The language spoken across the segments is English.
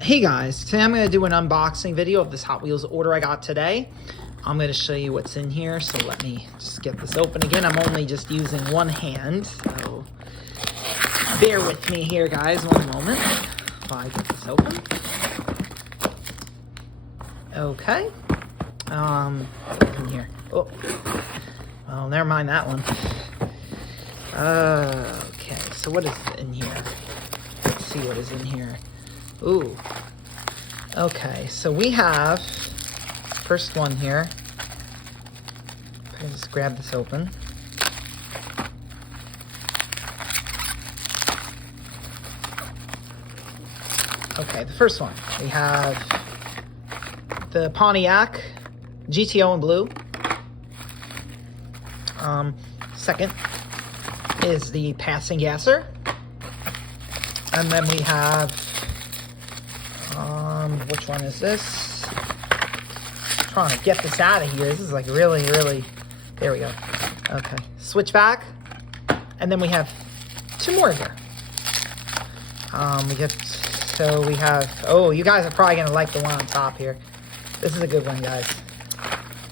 Hey guys, today I'm going to do an unboxing video of this Hot Wheels order I got today. I'm going to show you what's in here, so let me just get this open again. I'm only just using one hand, so bear with me here guys, one moment while I get this open. Okay, what's in here? Oh, well, never mind that one. Okay, so what is in here? Let's see what is in here. Ooh. Okay, so we have first one here. I can just grab this open. Okay, the first one. We have the Pontiac GTO in blue. Second is the Passing Gasser. And then we have which one is this? I'm trying to get this out of here. This is like really, there we go. Okay, Switchback. And then we have two more here. We have, oh, you guys are probably gonna like the one on top here. This is a good one, guys.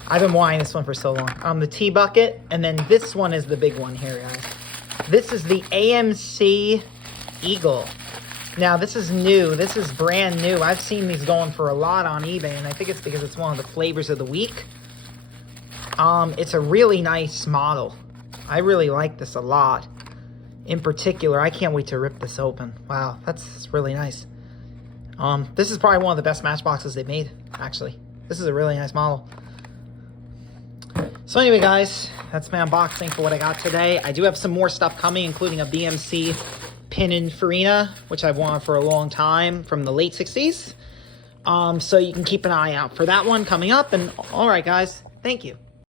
I've been wanting this one for so long. The T-Bucket, and then this one is the big one here, guys. This is the AMC Eagle. Now, this is new. This is brand new. I've seen these going for a lot on eBay, and I think it's because it's one of the flavors of the week. It's a really nice model. I really like this a lot. In particular, I can't wait to rip this open. Wow, that's really nice. This is probably one of the best Matchboxes they've made, actually. This is a really nice model. So anyway, guys, that's my unboxing for what I got today. I do have some more stuff coming, including a BMC Pininfarina, which I've wanted for a long time from the late 60s. So you can keep an eye out for that one coming up. And all right, guys, thank you.